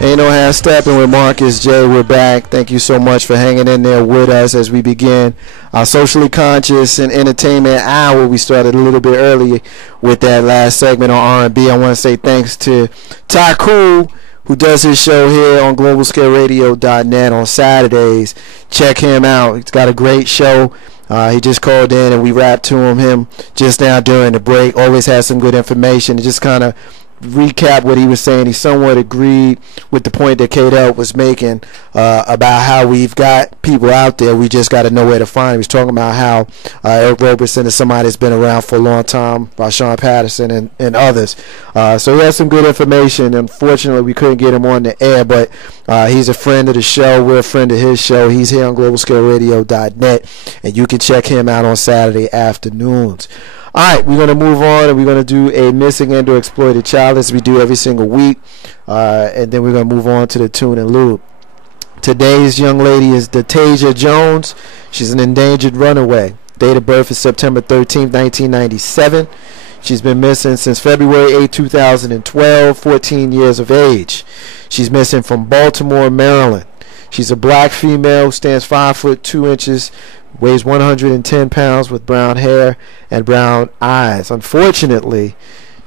Ain't no half stepping with Marcus J. We're back. Thank you so much for hanging in there with us as we begin our socially conscious and entertainment hour. We started a little bit early with that last segment on R&B. I want to say thanks to Ty Cool, who does his show here on globalscaleradio.net on Saturdays. Check him out. He's got a great show. He just called in and we rapped to him just now during the break. Always has some good information. It just kind of recap what he was saying. He somewhat agreed with the point that K-Dub was making about how we've got people out there. We just got to know where to find them. He was talking about how Eric Roberson is somebody that's been around for a long time, by Sean Patterson and others. So he has some good information. Unfortunately, we couldn't get him on the air, but he's a friend of the show. We're a friend of his show. He's here on globalscaleradio.net, and you can check him out on Saturday afternoons. All right, we're going to move on, and we're going to do a missing and or exploited child, as we do every single week, and then we're going to move on to the tune and lube. Today's young lady is Datasia Jones. She's an endangered runaway. Date of birth is September 13th, 1997. She's been missing since February 8, 2012, 14 years of age. She's missing from Baltimore, Maryland. She's a black female, stands 5 foot 2 inches, weighs 110 pounds, with brown hair and brown eyes. Unfortunately,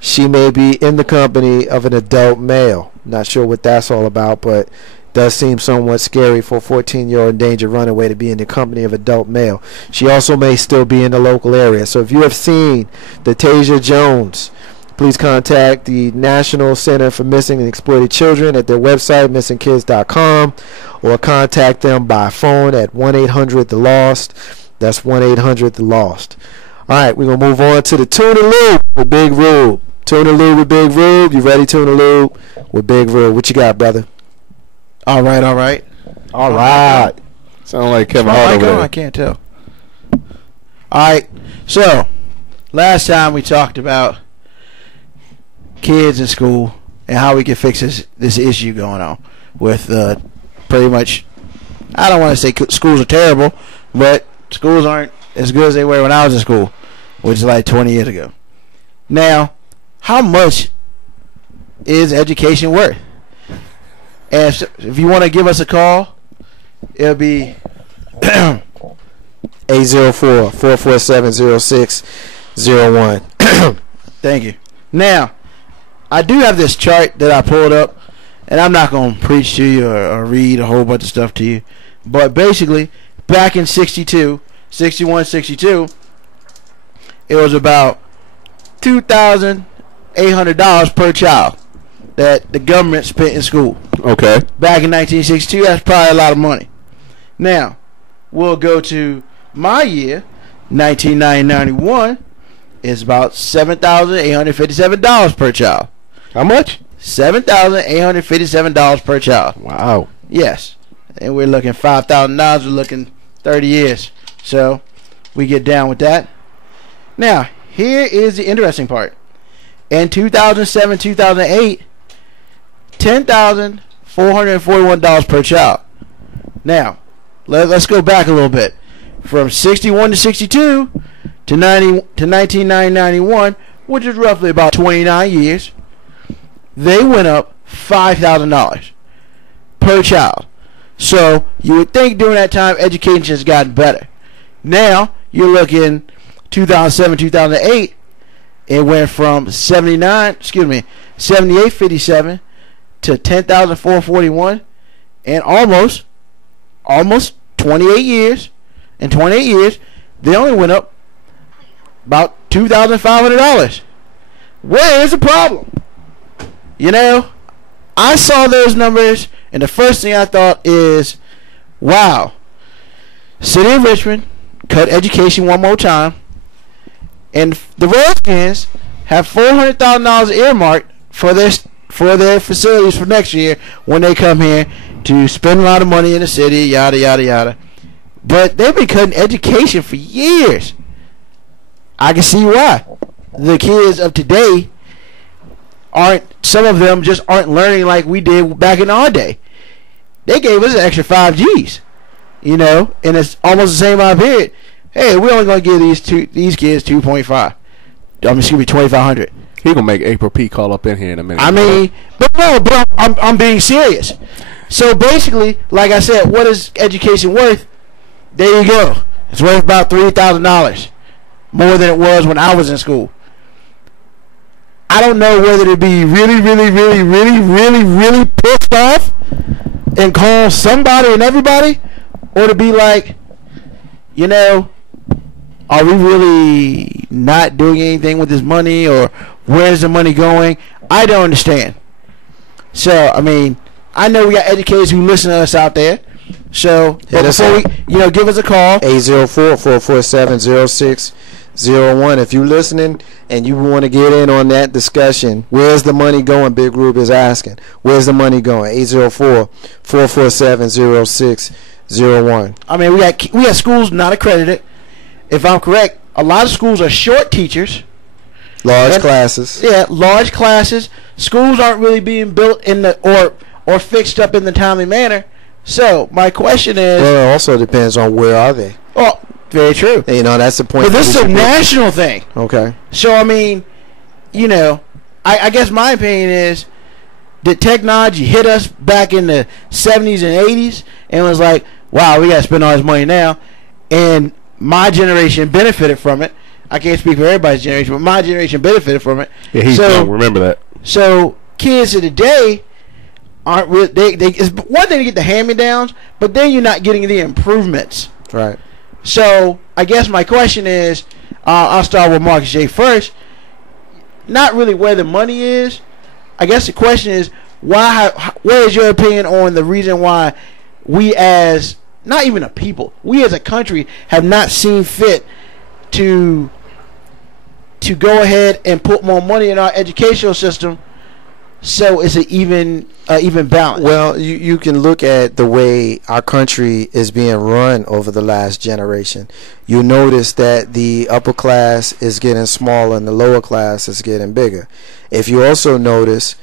she may be in the company of an adult male. Not sure what that's all about, but does seem somewhat scary for a 14-year-old endangered runaway to be in the company of adult male. She also may still be in the local area. So if you have seen Datasia Jones, please contact the National Center for Missing and Exploited Children at their website, missingkids.com, or contact them by phone at 1-800-THE-LOST. That's 1-800-THE-LOST. All right, we're going to move on to the Tune and Lube with Big Rube. Tune and Lube with Big Rube. You ready, Tune and Lube with Big Rube? What you got, brother? All right. Sound like Kevin Hart over there. I can't tell. All right, so last time we talked about kids in school and how we can fix this issue going on with pretty much, I don't want to say schools are terrible, but schools aren't as good as they were when I was in school, which is like 20 years ago. Now, how much is education worth? And if you want to give us a call, it'll be 804-447-0601. Thank you. Now, I do have this chart that I pulled up, and I'm not going to preach to you or read a whole bunch of stuff to you. But basically, back in 62, it was about $2,800 per child that the government spent in school. Okay. Back in 1962, that's probably a lot of money. Now, we'll go to my year, 1990-91. It's about $7,857 per child. How much? $7,857 per child. Wow. Yes. And we're looking $5,000. We're looking 30 years. So we get down with that. Now, here is the interesting part. In 2007, 2008, $10,441 per child. Now, let's go back a little bit. From 61 to 62 to 1990-91, which is roughly about 29 years, they went up $5,000 per child. So you would think during that time education has gotten better. Now you're looking 2007, 2008, it went from 78.57 to 10,441, and almost 28 years. In 28 years, they only went up about $2,500. Where is the problem? You know, I saw those numbers, and the first thing I thought is, wow, City of Richmond cut education one more time, and the Redskins have $400,000 earmarked for their facilities for next year when they come here to spend a lot of money in the city, yada, yada, yada. But they've been cutting education for years. I can see why. The kids of today some of them just aren't learning like we did back in our day. They gave us an extra 5 Gs, you know, and it's almost the same out here. Hey, we're only going to give these kids 2.5. Excuse me, 2,500. He gonna make April P call up in here in a minute. I mean, but no, bro, I'm being serious. So basically, like I said, what is education worth? There you go. It's worth about $3,000 more than it was when I was in school. I don't know whether to be really pissed off and call somebody and everybody, or to be like, you know, are we really not doing anything with this money, or where's the money going? I don't understand. So, I mean, I know we got educators who listen to us out there. So, before we, give us a call. 804-447-0601. If you're listening and you want to get in on that discussion, where's the money going? Big Group is asking. Where's the money going? 804-447-0601. I mean, we got schools not accredited. If I'm correct, a lot of schools are short teachers. Large classes. Yeah, large classes. Schools aren't really being built in the or fixed up in the timely manner. So my question is. Well, it also depends on where are they. Oh, very true. And, that's the point. But this is a national thing. Okay. So I mean, I guess my opinion is, did technology hit us back in the 70s and 80s and was like, wow, we got to spend all this money now, and my generation benefited from it. I can't speak for everybody's generation, but my generation benefited from it. Yeah, he's young. Remember that. So kids of today aren't really. It's one thing to get the hand-me-downs, but then you're not getting the improvements. Right. So I guess my question is, I'll start with Marcus J first. Not really where the money is. I guess the question is, what is your opinion on the reason why we as, not even a people, we as a country have not seen fit to go ahead and put more money in our educational system so it's an even balance? Well, you can look at the way our country is being run over the last generation. You notice that the upper class is getting smaller and the lower class is getting bigger. If you also notice,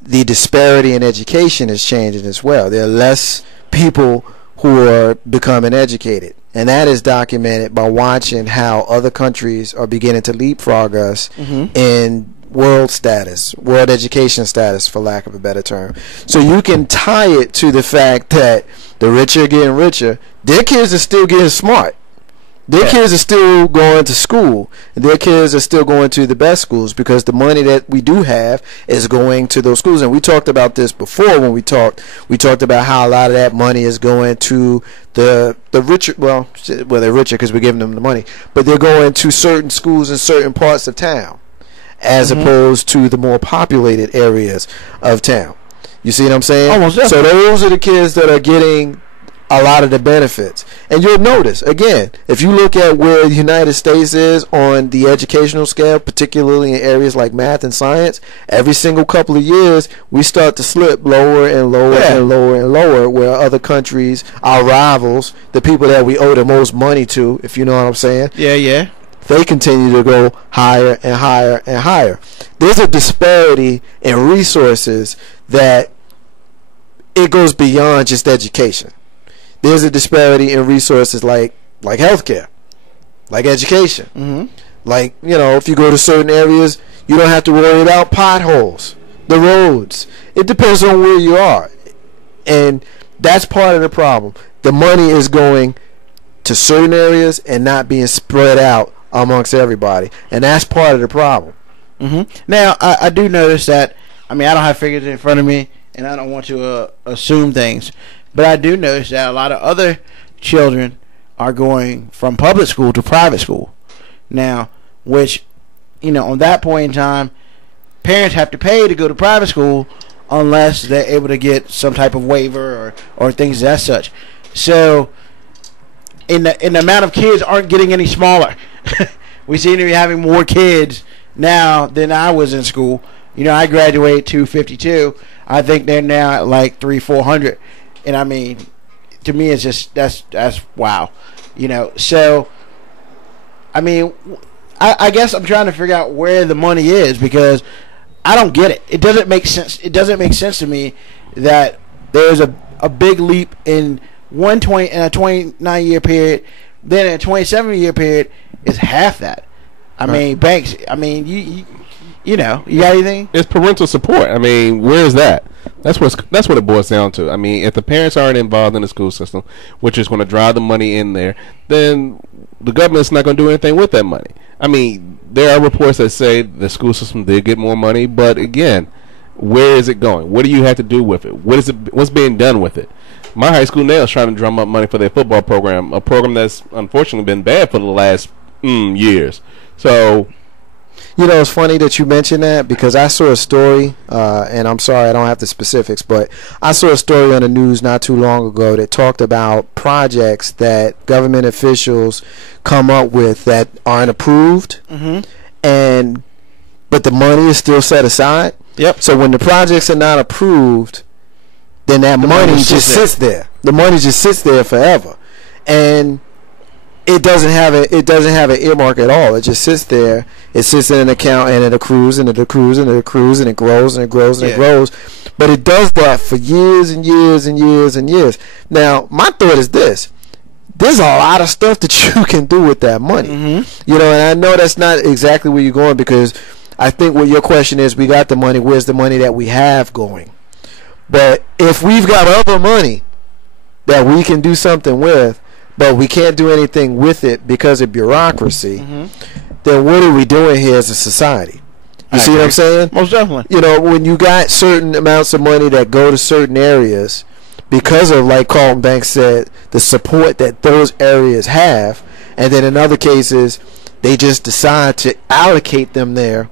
the disparity in education is changing as well. There are less people who are becoming educated, and that is documented by watching how other countries are beginning to leapfrog us in world education status, for lack of a better term. So you can tie it to the fact that the rich are getting richer. Their kids are still getting smart. Their kids are still going to school. Their kids are still going to the best schools because the money that we do have is going to those schools. And we talked about this before when we talked about how a lot of that money is going to the richer. Well, they're richer because we're giving them the money, but they're going to certain schools in certain parts of town, as opposed to the more populated areas of town. You see what I'm saying? Almost definitely. So those are the kids that are getting a lot of the benefits. And you'll notice, again, if you look at where the United States is on the educational scale, particularly in areas like math and science, every single couple of years we start to slip lower and lower and lower and lower, where other countries, our rivals, the people that we owe the most money to, if you know what I'm saying, they continue to go higher and higher and higher. There's a disparity in resources that it goes beyond just education. There's a disparity in resources like healthcare, like education. Like, if you go to certain areas, you don't have to worry about potholes, the roads. It depends on where you are. And that's part of the problem. The money is going to certain areas and not being spread out amongst everybody. And that's part of the problem. Now, I do notice that, I don't have figures in front of me, and I don't want to assume things. But I do notice that a lot of other children are going from public school to private school now, which, on that point in time, parents have to pay to go to private school unless they're able to get some type of waiver or things of that such. So, in the amount of kids aren't getting any smaller. We seem to be having more kids now than I was in school. I graduated 252. I think they're now at like 300-400. And to me, it's just that's wow, So, I guess I'm trying to figure out where the money is, because I don't get it. It doesn't make sense. It doesn't make sense to me that there's a big leap in a 29-year period, then in a 27-year period is half that. Banks. You got anything? It's parental support. I mean, where is that? That's what it boils down to. I mean, if the parents aren't involved in the school system, which is going to drive the money in there, then the government's not going to do anything with that money. I mean, there are reports that say the school system did get more money, but again, where is it going? What do you have to do with it? What's being done with it? My high school now is trying to drum up money for their football program, a program that's unfortunately been bad for the last years. So, it's funny that you mentioned that, because I saw a story, and I'm sorry I don't have the specifics, but I saw a story on the news not too long ago that talked about projects that government officials come up with that aren't approved, but the money is still set aside. Yep. So when the projects are not approved, then that money just sits there. The money just sits there forever, and it doesn't have an earmark at all. It just sits there. It sits in an account, and it accrues, and it accrues, and it accrues, and it grows, and it grows, and it grows. But it does that for years and years and years and years. Now, my thought is this: there's a lot of stuff that you can do with that money. And I know that's not exactly where you're going, because I think what your question is, we got the money. Where's the money that we have going? But if we've got other money that we can do something with, but we can't do anything with it because of bureaucracy, then what are we doing here as a society? You see what I'm saying? Most definitely. When you got certain amounts of money that go to certain areas because of, like Carlton Banks said, the support that those areas have, and then in other cases they just decide to allocate them there,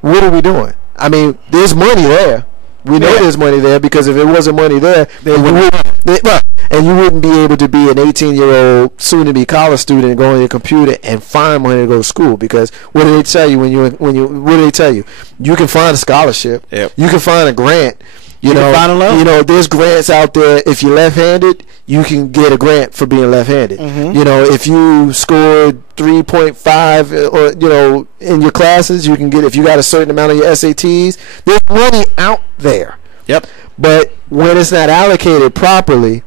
what are we doing? I mean, there's money there. We know there's money there, because if it wasn't money there, and you wouldn't be able to be an 18-year-old soon-to-be college student and go on your computer and find money to go to school. Because what do they tell you what do they tell you? You can find a scholarship. Yep. You can find a grant. You can find a loan. There's grants out there. If you're left-handed, you can get a grant for being left-handed. If you scored 3.5 or in your classes, you can get, if you got a certain amount of your SATs, there's money out there. Yep. But when it's not allocated properly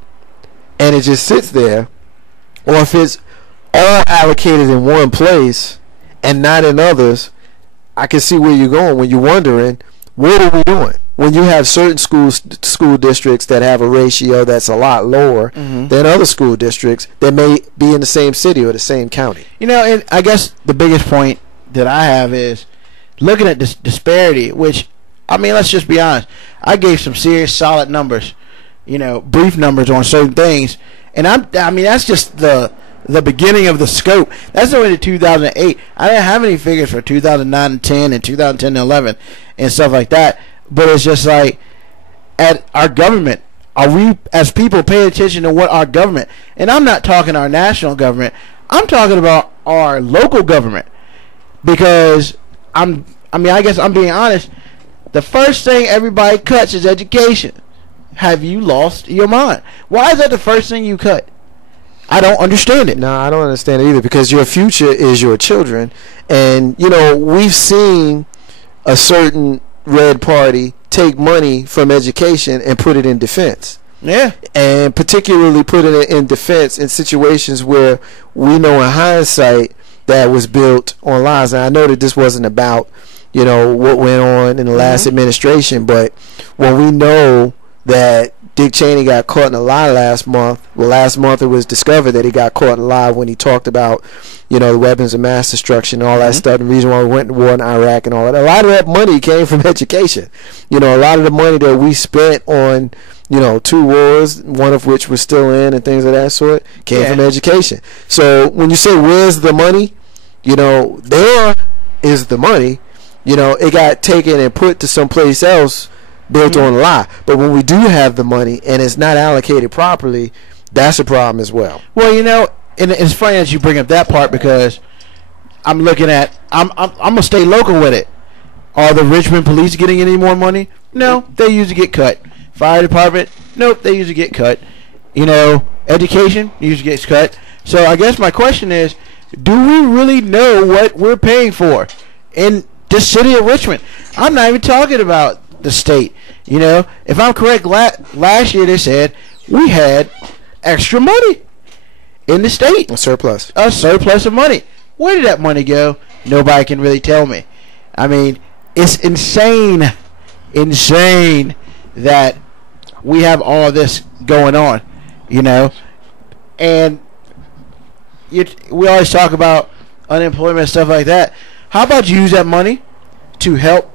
and it just sits there, or if it's all allocated in one place and not in others, I can see where you're going when you're wondering, what are we doing? When you have certain school districts that have a ratio that's a lot lower than other school districts that may be in the same city or the same county. And I guess the biggest point that I have is looking at this disparity, which, I mean, let's just be honest. I gave some serious solid numbers, brief numbers on certain things, and I mean that's just the beginning of the scope. That's only the 2008. I didn't have any figures for 2009 and 10 and 2010 and 11 and stuff like that. But it's just like, at our government, are we as people paying attention to what our government, and I'm not talking our national government, I'm talking about our local government, because I guess I'm being honest, the first thing everybody cuts is education. Have you lost your mind? Why is that the first thing you cut? I don't understand it. No, I don't understand it either, because your future is your children, and we've seen a certain red party take money from education and put it in defense. Yeah. And particularly putting it in defense in situations where we know in hindsight that was built on lies. And I know that this wasn't about, what went on in the last administration, but when we know that Dick Cheney got caught in a lie last month it was discovered that he got caught in a lie when he talked about, the weapons of mass destruction and all that stuff, the reason why we went to war in Iraq and all that. A lot of that money came from education. A lot of the money that we spent on, 2 wars, one of which we're still in and things of that sort, came from education. So when you say where's the money, there is the money. It got taken and put to someplace else built on a lie. But when we do have the money and it's not allocated properly, that's a problem as well. Well, and it's funny that you bring up that part, because I'm looking at, I'm gonna stay local with it. Are the Richmond police getting any more money? No, they usually get cut. Fire department? Nope, they usually get cut. Education usually gets cut. So I guess my question is, do we really know what we're paying for in the city of Richmond? I'm not even talking about the state. If I'm correct, last year they said we had extra money in the state. A surplus of money. Where did that money go? Nobody can really tell me. I mean, it's insane that we have all this going on, you know. And we always talk about unemployment and stuff like that. How about you use that money to help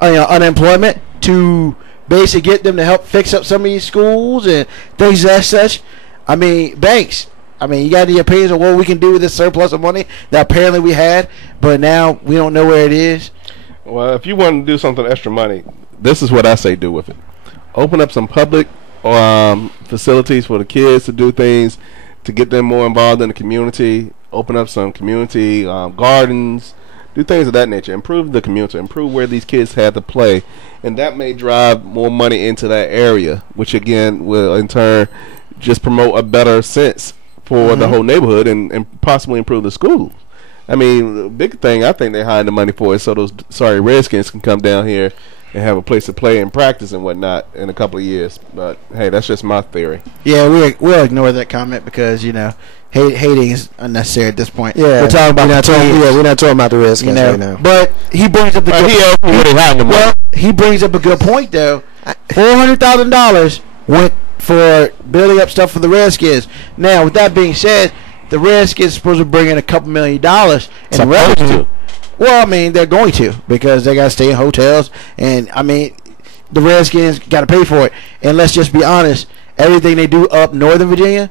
unemployment, to basically get them to help fix up some of these schools and things as such? I mean, banks. I mean, you got any opinions on what we can do with this surplus of money that apparently we had, but now we don't know where it is? Well, if you want to do something extra money, this is what I say do with it. Open up some public facilities for the kids to do things to get them more involved in the community. Open up some community gardens, do things of that nature. Improve the community, improve where these kids have to play, and that may drive more money into that area, which again will in turn just promote a better sense for the whole neighborhood and possibly improve the schools. I mean, the big thing I think they're hiding the money for is so those Redskins can come down here and have a place to play and practice and whatnot in a couple of years. But hey, that's just my theory. Yeah, we'll ignore that comment because hating is unnecessary at this point. Yeah, we're talking about we're not talking about the Redskins right now. But he brings up he brings up a good point though. $400,000 went for building up stuff for the Redskins. Now, with that being said, the Redskins are supposed to bring in a couple $1 million in revenue. Well, I mean, they're going to because they got to stay in hotels. And, I mean, the Redskins got to pay for it. And let's just be honest, everything they do up Northern Virginia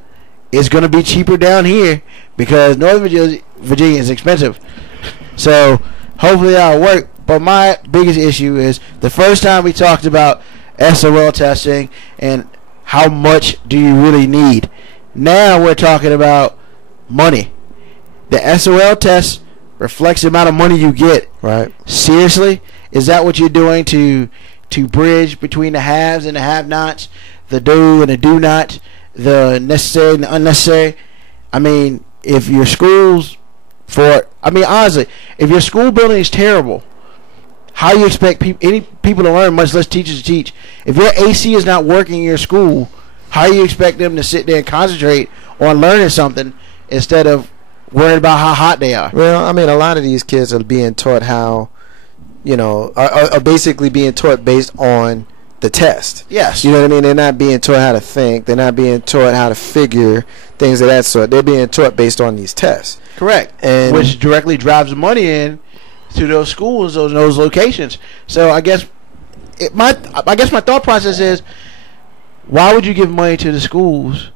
is going to be cheaper down here because Northern Virginia is expensive. So, hopefully that'll work. But my biggest issue is the first time we talked about SOL testing and how much do you really need. Now we're talking about money. The SOL test reflects the amount of money you get. Right. Seriously? Is that what you're doing to bridge between the haves and the have-nots, the do and the do not, the necessary and the unnecessary? I mean, if your schools honestly, if your school building is terrible, how do you expect people to learn, much less teachers to teach? If your AC is not working in your school, how do you expect them to sit there and concentrate on learning something instead of worrying about how hot they are? Well, I mean, a lot of these kids are being taught how, are basically being taught based on the test. Yes. You know what I mean? They're not being taught how to think. They're not being taught how to figure things of that sort. They're being taught based on these tests. Correct. And which directly drives the money in to those schools, those locations. So I guess my thought process is, why would you give money to the schools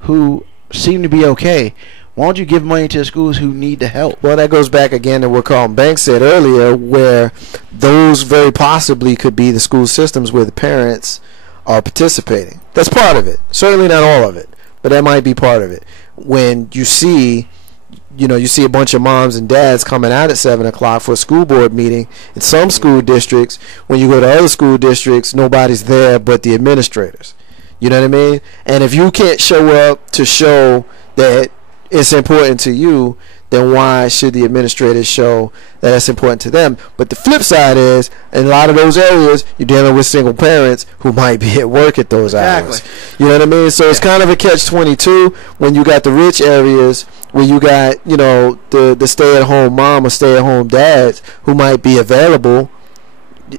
who seem to be okay? Why don't you give money to the schools who need the help? Well, that goes back again to what Carlton Banks said earlier, where those very possibly could be the school systems where the parents are participating. That's part of it. Certainly not all of it, but that might be part of it. When you see a bunch of moms and dads coming out at 7 o'clock for a school board meeting. In some school districts, when you go to other school districts, nobody's there but the administrators. You know what I mean? And if you can't show up to show that it's important to you, then why should the administrators show that it's important to them? But the flip side is, in a lot of those areas, you're dealing with single parents who might be at work at those hours. You know what I mean? So it's kind of a catch-22 when you got the rich areas where you got, the stay-at-home mom or stay-at-home dads who might be available,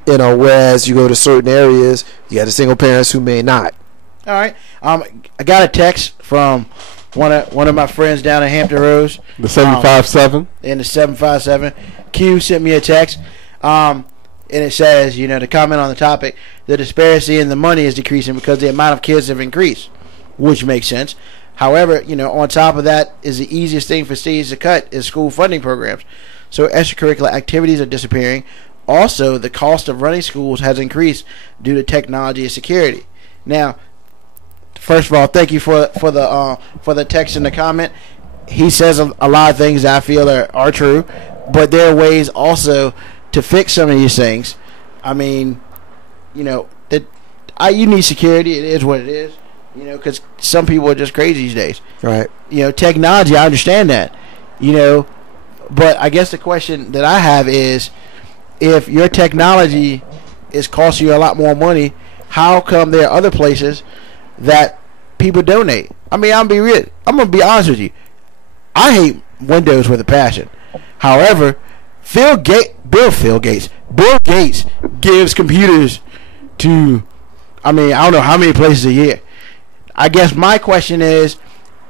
whereas you go to certain areas, you got the single parents who may not. All right. I got a text from one of my friends down in Hampton Roads. The 757? In the 757. Q sent me a text. And it says, to comment on the topic, the disparity in the money is decreasing because the amount of kids have increased, which makes sense. However, on top of that is the easiest thing for cities to cut is school funding programs. So extracurricular activities are disappearing. Also, the cost of running schools has increased due to technology and security. Now, first of all, thank you for the text and the comment. He says a lot of things that I feel are true, but there are ways also to fix some of these things. I mean, you need security. It is what it is. Because some people are just crazy these days. Right. Technology, I understand that. But I guess the question that I have is, if your technology is costing you a lot more money, how come there are other places that people donate? I mean, I'm gonna be honest with you. I hate Windows with a passion. However, Bill Gates gives computers to, I don't know how many places a year. I guess my question is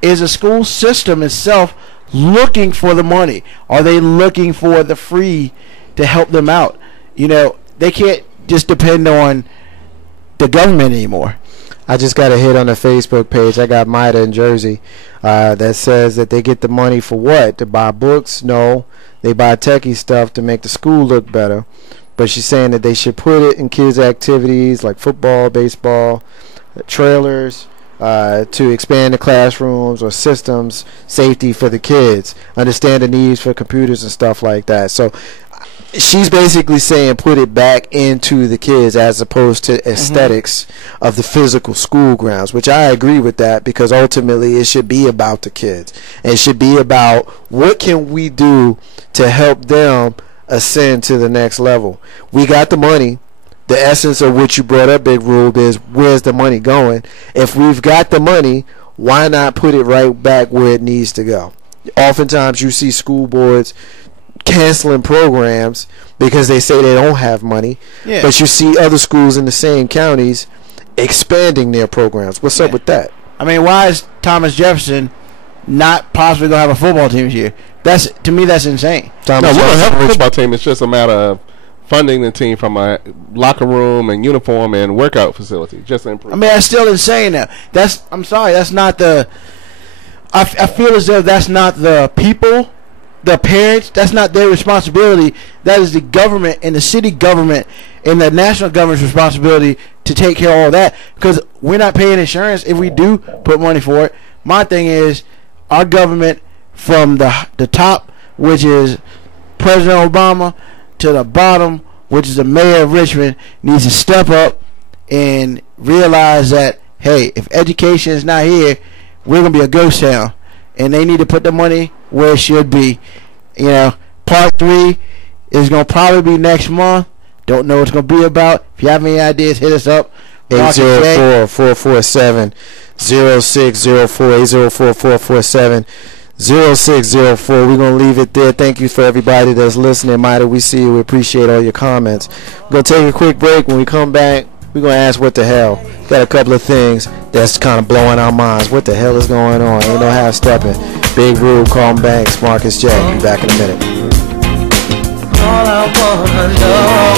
the school system itself looking for the money? Are they looking for the free to help them out? They can't just depend on the government anymore. I just got a hit on the Facebook page. I got Maida in Jersey that says that they get the money for what? To buy books? No. They buy techie stuff to make the school look better. But she's saying that they should put it in kids' activities like football, baseball, trailers, to expand the classrooms or systems, safety for the kids, understand the needs for computers and stuff like that. So she's basically saying put it back into the kids as opposed to aesthetics of the physical school grounds, which I agree with that, because ultimately it should be about the kids. And it should be about what can we do to help them ascend to the next level. We got the money. The essence of what you brought up, Big Rube, is where's the money going? If we've got the money, why not put it right back where it needs to go? Oftentimes you see school boards canceling programs because they say they don't have money, but you see other schools in the same counties expanding their programs. What's up with that? Why is Thomas Jefferson not possibly going to have a football team this year? To me, that's insane. We don't have a football team. It's just a matter of funding the team from a locker room and uniform and workout facility. Just to improve. That's still insane now. I'm sorry, that's not the... I feel as though that's not the people, the parents. That's not their responsibility. That is the government and the city government and the national government's responsibility to take care of all that, because we're not paying insurance if we do put money for it. My thing is, our government from the top, which is President Obama, to the bottom, which is the mayor of Richmond, needs to step up and realize that, hey, if education is not here, we're going to be a ghost town. And they need to put the money where it should be. Part 3 is going to probably be next month. Don't know what it's going to be about. If you have any ideas, hit us up. 804-447-0604, 804-447-0604. We're going to leave it there. Thank you for everybody that's listening. Maida, we see you. We appreciate all your comments. We're going to take a quick break. When we come back, we're going to ask what the hell. Got a couple of things that's kind of blowing our minds. What the hell is going on? Ain't no half stepping. Big Rube, Carlton Banks, Marcus J. Be back in a minute. All I wanna know